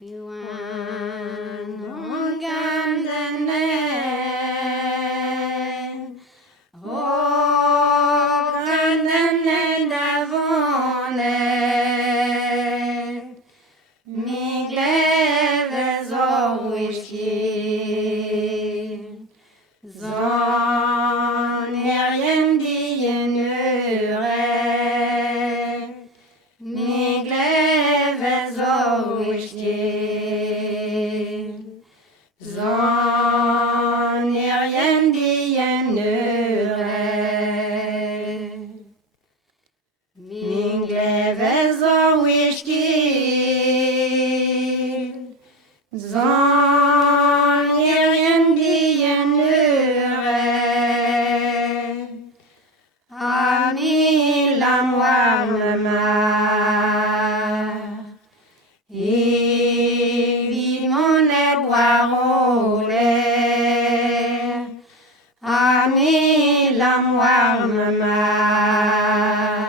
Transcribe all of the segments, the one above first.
Piwan hongam danen, hongam danen davonen, migleve zorwishkin, zon erjem dienure, migleve zorwishkin, zon erjem dienure, migleve zorwishkin, zon erjem dienure, ami lam war mamar, vid mon edwar oler, ami lam war mamar,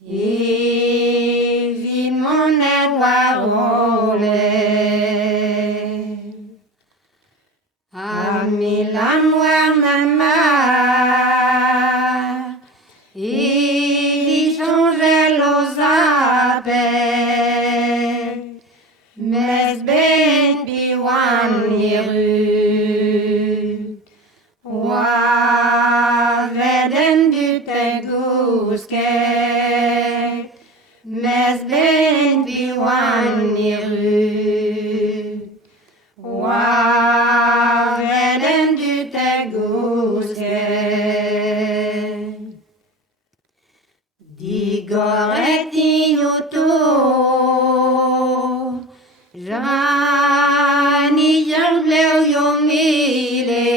vid mon edwar oler, ami lam war mamar, il changeait los appels, mes ben biwan irut, wa veden dutegusket, mes ben biwan irut, wa veden dutegusket. Digoreti yuto, jani yangleu yomile,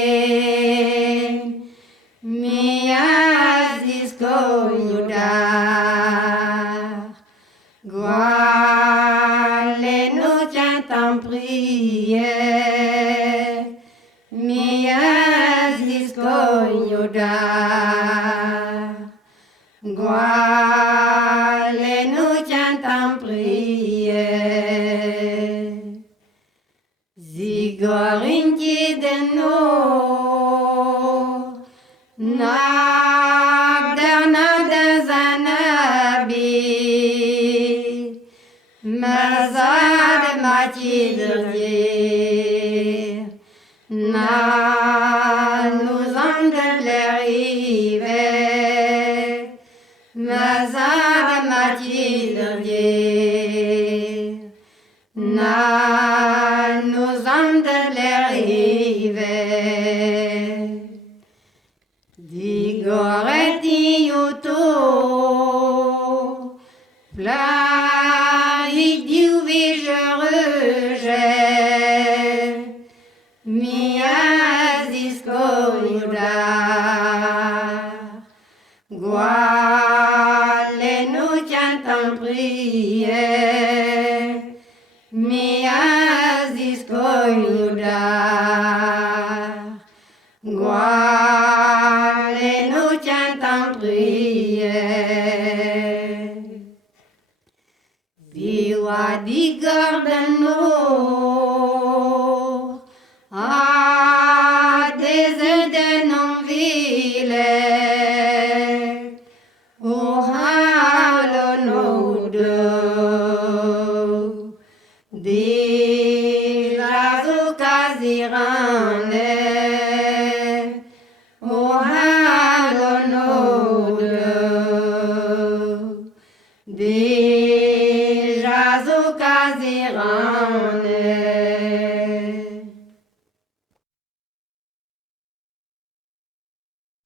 miazis koyudar, guale no tient en prière, miazis koyudar, guale no tient en prière, zigorinki deno, nagdarna dazanabi, mazad matidir, na nous endelerive, mazad matidir, na nous endelerive. Digoreti yuto, plaik diou vigereuget, miazis koyudar, guale nous tient en prière, miazis koyudar, guale nous tient en prière. Viwa digordano, a des edenonville, o halonodo, di lazukazirane, o halonodo, di